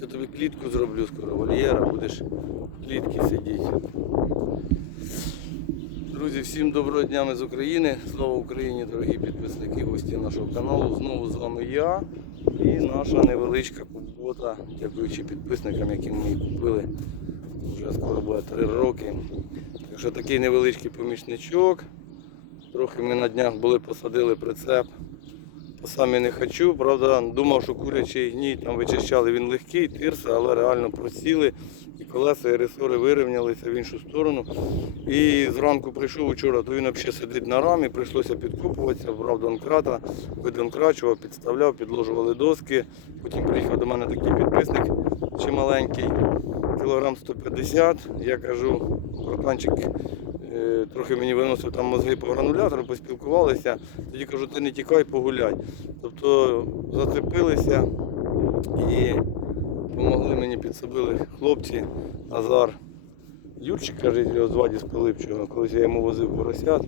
Я тобі клітку зроблю скоро вольєра, будеш в клітці сидіти. Друзі, всім доброго дня ми з України. Слава Україні, дорогі підписники, гості нашого каналу. Знову з вами я і наша невеличка кубота, дякуючи підписникам, які ми купили. Вже скоро буде 3 роки. Так що такий невеличкий помічничок. Трохи ми на днях були, посадили прицеп. По самі не хочу. Правда, думав, що курячий гній там вичищали, він легкий, тирса, але реально просіли. І колеса, і ресори вирівнялися в іншу сторону. І зранку прийшов вчора, то він взагалі сидить на рамі, прийшлося підкупуватися, брав донкрата, видонкрачував, підставляв, підложували доски. Потім приїхав до мене такий підписник чималенький, кілограм 150. Я кажу, братанчик, трохи мені виносив там мозги по гранулятору, поспілкувалися. Тоді кажу, ти не тікай, погуляй. Тобто зацепилися і допомогли мені, підсобили хлопці, Азар. Юрчик, каже, його зваді з Пилипчого, колись я йому возив поросят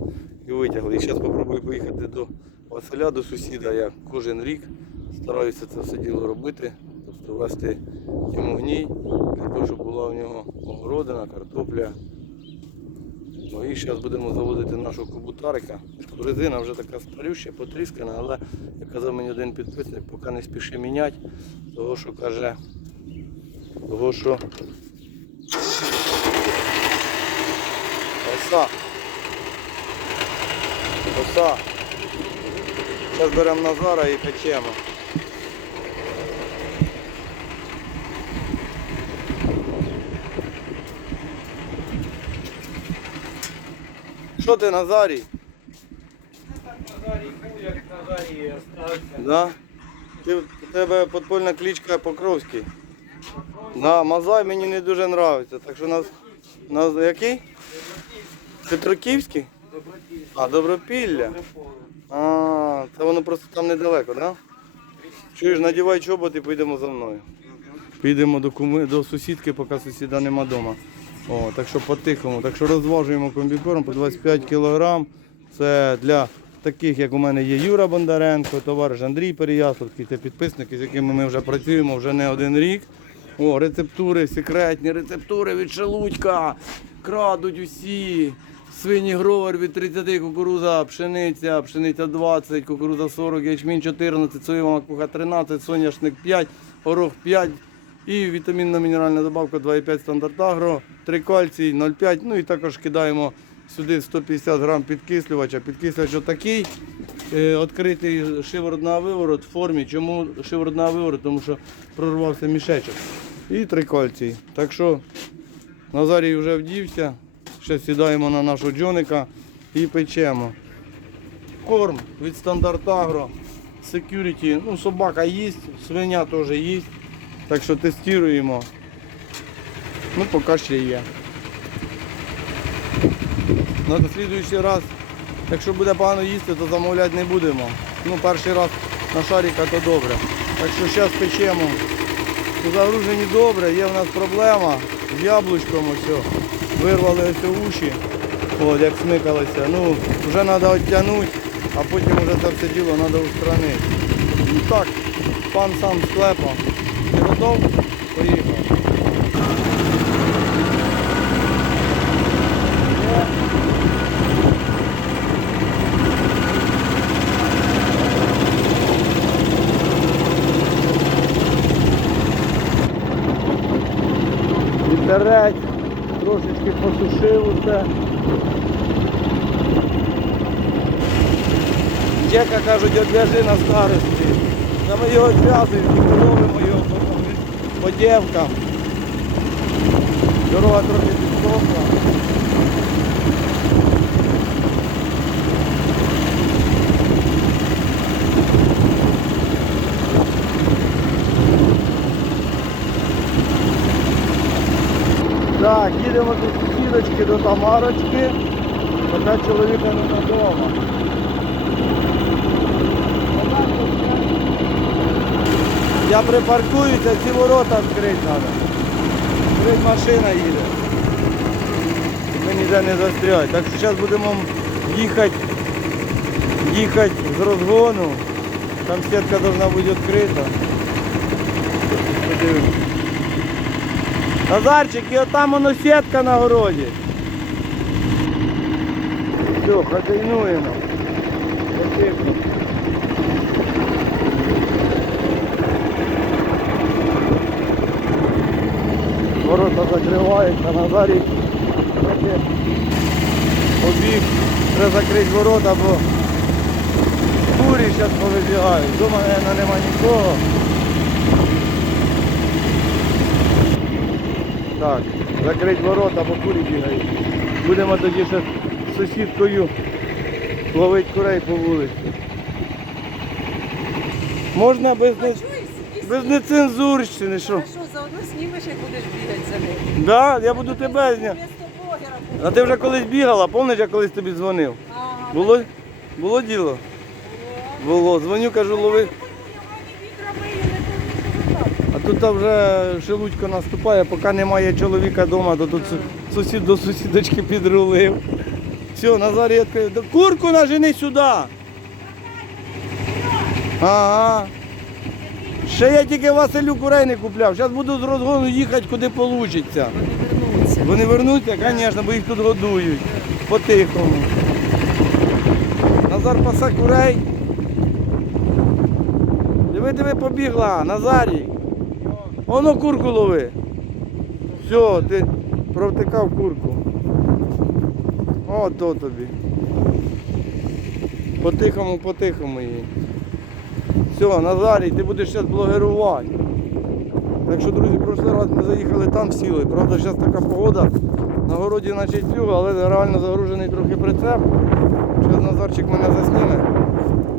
і витягли. І зараз спробую поїхати до Василя, до сусіда. Я кожен рік стараюся це все діло робити, тобто вести йому гній, для того, щоб була у нього огородина, картопля. Ну і зараз будемо заводити нашого кубутарика. Резина вже така старюща, потріскана, але як казав мені один підписник, поки не спіши міняти, того що каже, того що Оса. Оса. Зараз беремо Назара і печемо. Що ти, Назарій? Назарій був, як Назарій остався. Да? Ти, у тебе подпольна кличка Покровський. Да, Мазай мені не дуже подобається. Так що нас, нас який? Петроківський? А, Добропілля. А, це воно просто там недалеко, да? Чуєш, надівай чоботи, поїдемо за мною. Підемо до куми, до сусідки, поки сусіда нема вдома. О, так що по-тихому. Так що розважуємо комбікорм по 25 кг. Це для таких, як у мене є Юра Бондаренко, товариш Андрій Переяславський, це підписники, з якими ми вже працюємо вже не один рік. О, рецептури, секретні рецептури від Шелудька. Крадуть усі. Свині гровер від 30 кукуруза, пшениця, пшениця 20, кукуруза 40, ячмінь 14, соєва макуха 13, соняшник 5, горох 5 і вітамінно-мінеральна добавка 2,5 стандарт агро, 3 кальцій, 0,5. Ну і також кидаємо сюди 150 грам підкислювача. Підкислювач отакий, е, відкритий шиворот на виворот в формі. Чому шиворот на виворот? Тому що прорвався мішечок. І 3 кальцій. Так що Назарій вже вдівся. Ще сідаємо на нашого джоника і печемо. Корм від стандарт агро, security. Ну, собака їсть, свиня теж їсть. Так що тестуємо. Ну, поки ще є. Ну, на слідуючий раз, якщо буде погано їсти, то замовляти не будемо. Ну, перший раз на шаріка то добре. Так що зараз печемо. Загружені добре, є в нас проблема з яблучком о. Вирвали ось уші, от, як смикалися. Ну, вже треба відтягнути, а потім вже це все діло треба устранити. Ну так, пан сам з склепом. Ти готов? Поїхав. Вітерець, трошечки посушив усе. Джека кажуть, одв'яжи на старості. Та ми його відв'язуємо, тільки робимо його по, дівкам. Дорога трохи підсохла. Так, їдемо до сусідочки, до Тамарочки, поки чоловіка не вдома. Я припаркуюся, ці ворота відкрити треба. Відкрити машина їде. Ми ніде не застряли. Так що зараз будемо їхати, їхати з розгону. Там сітка повинна бути відкрита. Назарчик, і отам воно сітка на городі. Все, хазяйнуємо. Потихо. Ворота закриваються, Назарій трохи побіг. Треба закрити ворота, бо курі зараз повибігають. Дома, мабуть, нема нікого. Так, закрить ворота, бо курі бігають. Будемо тоді ще з сусідкою ловити курей по вулиці. Можна без, не... без нецензурщини, що? Заодно знімеш, як будеш бігати за ним. Да, я буду тебе зняти. Вместо блогера буду. А ти вже колись бігала, пам'ятаєш, я колись тобі дзвонив? Ага. Було, було діло? Було. Дзвоню, кажу, лови. А тут вже шелудько наступає, поки немає чоловіка вдома, то тут су- сусід до сусідочки підрулив. Все. «Да Курку нажени сюди. Ага. Ще я тільки Василю курей не купляв. Зараз буду з розгону їхати куди вийде. Вони вернуться. Вони вернуться, звісно, бо їх тут годують. По-тихому. Назар паса курей. Диви, диви, побігла, Назарій. Воно курку лови. Все, ти провтикав курку. Ото тобі. По-тихому, по-тихому її. Все, Назарій, ти будеш зараз блогерувати. Так що, друзі, прошлий раз ми заїхали там сіли. Правда, зараз така погода. На городі наче тлюга, але реально загружений трохи прицеп. Зараз Назарчик мене засніме.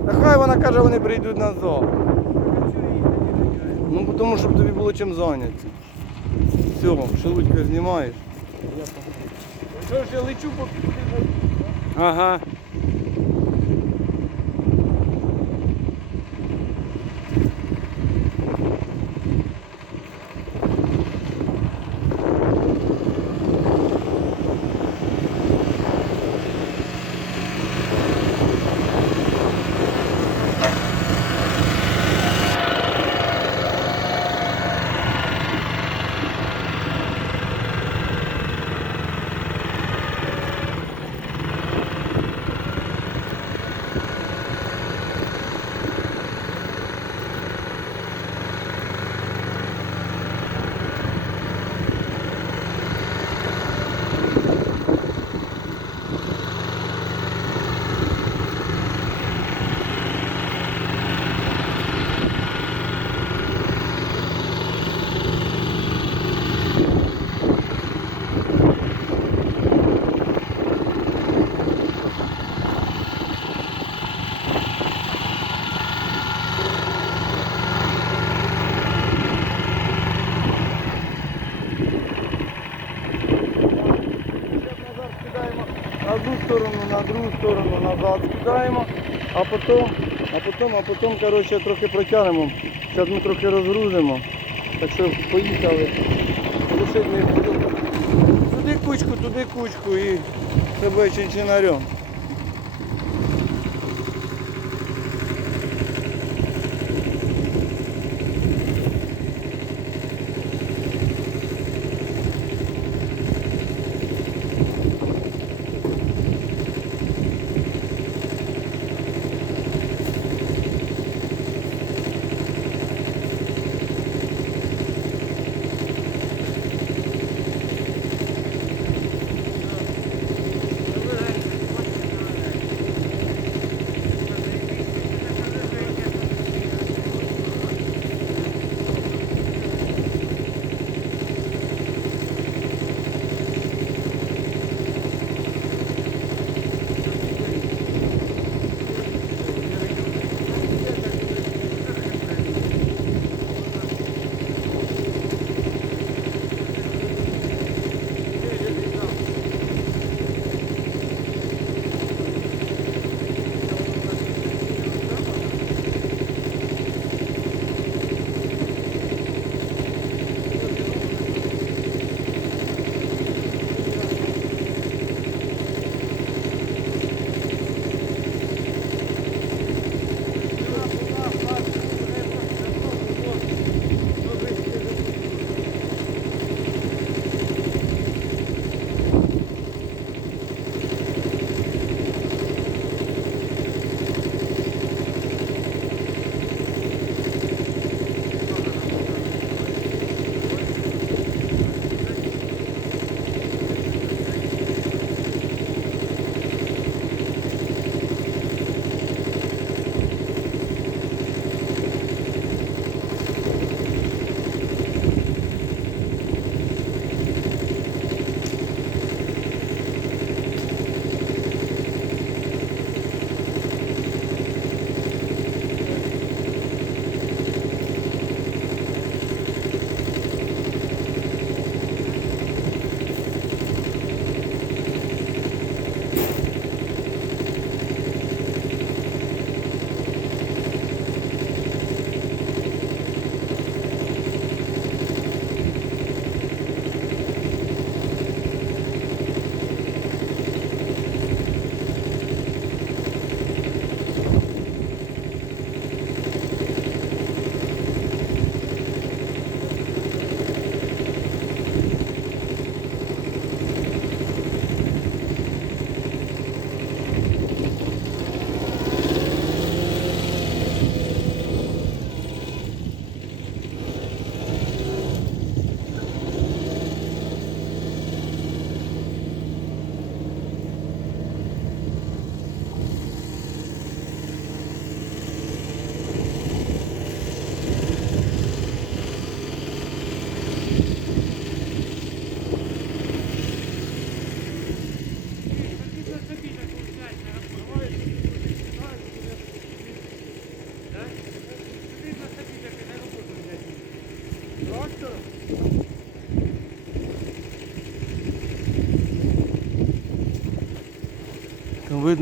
Та хай вона каже, вони прийдуть назад. Ну, тому, щоб тобі було чим зайнятися. Все, шелудька знімаєш. Що ж я лечу по Ага. назад скидаємо на одну сторону, на другу сторону, назад скидаємо, а потім, а потім, а потім, коротше, трохи протягнемо. Зараз ми трохи розгрузимо. Так що поїхали. Туди кучку, туди кучку і себе чинчинарем.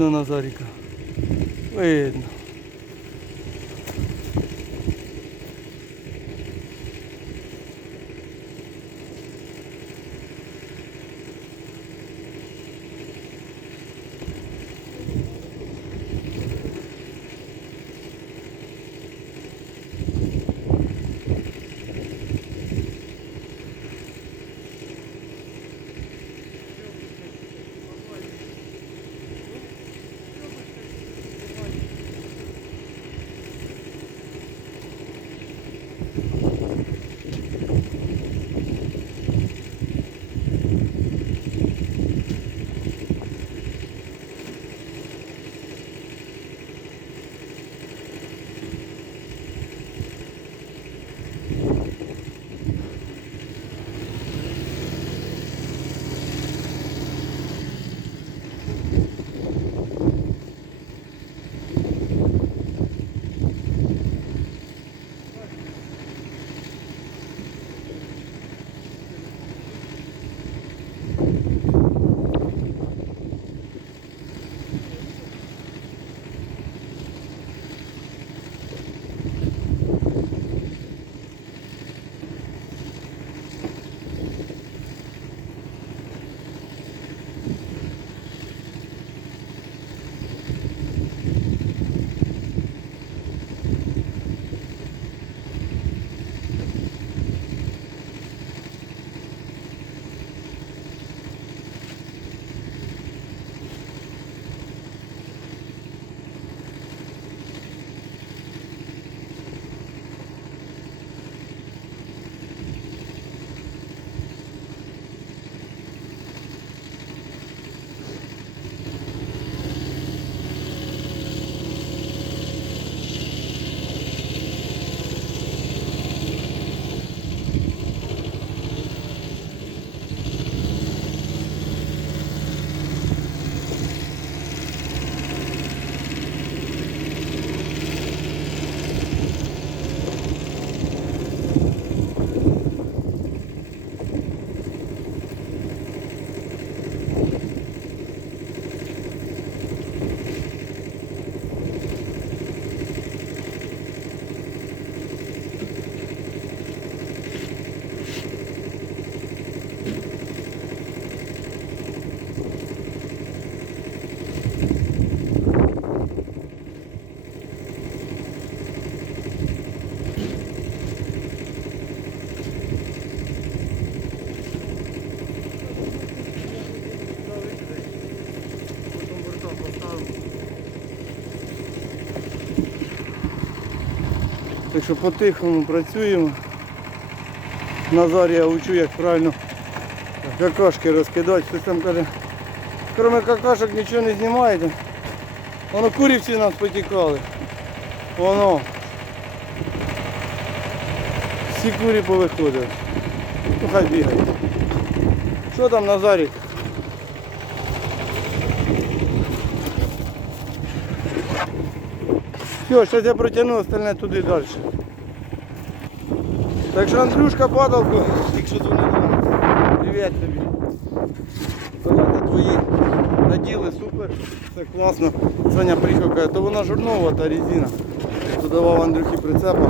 видно Назаріка? Видно. Що по-тихому працюємо. Назарія учу, як правильно какашки розкидати. Хтось там каже, крім какашок нічого не знімаєте. Воно курівці нас потікали. Воно. Всі курі повиходили. Ну хай бігають. Що там Назарік? Все, зараз я протягну остальне туди далі. Так що Андрюшка падалку, якщо тут Привіт тобі. Твої наділи супер, все класно. Саня приїхав, то вона журнова та резина. Додавав Андрюхі прицепа.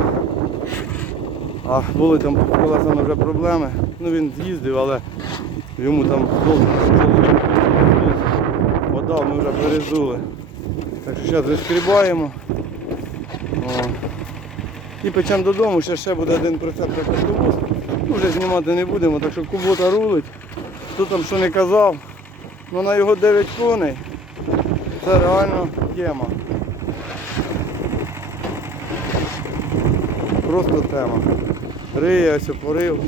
А були там колесами вже проблеми. Ну він з'їздив, але йому там довго вода, ми вже перезули. Так що зараз вишкрібаємо. І печемо додому, ще ще буде один прицеп також. Ну, вже знімати не будемо, так що кубота рулить. Хто там що не казав, ну на його 9 коней. Це реально тема. Просто тема. Риє, ось порив.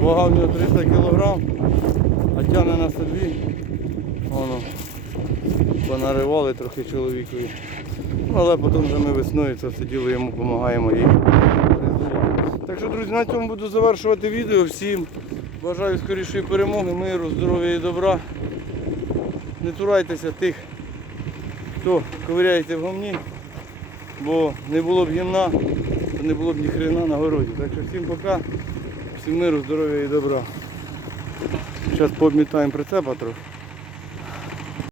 Вага в нього 300 кг, а тягне на собі. Воно. Понаривали трохи чоловікові. Ну, але потім вже ми весною це все діло йому допомагаємо і Так що, друзі, на цьому буду завершувати відео. Всім бажаю скорішої перемоги, миру, здоров'я і добра. Не турайтеся тих, хто ковиряється в говні, бо не було б гімна, то не було б ні хрена на городі. Так що всім пока, всім миру, здоров'я і добра. Зараз пообмітаємо прицепа трохи.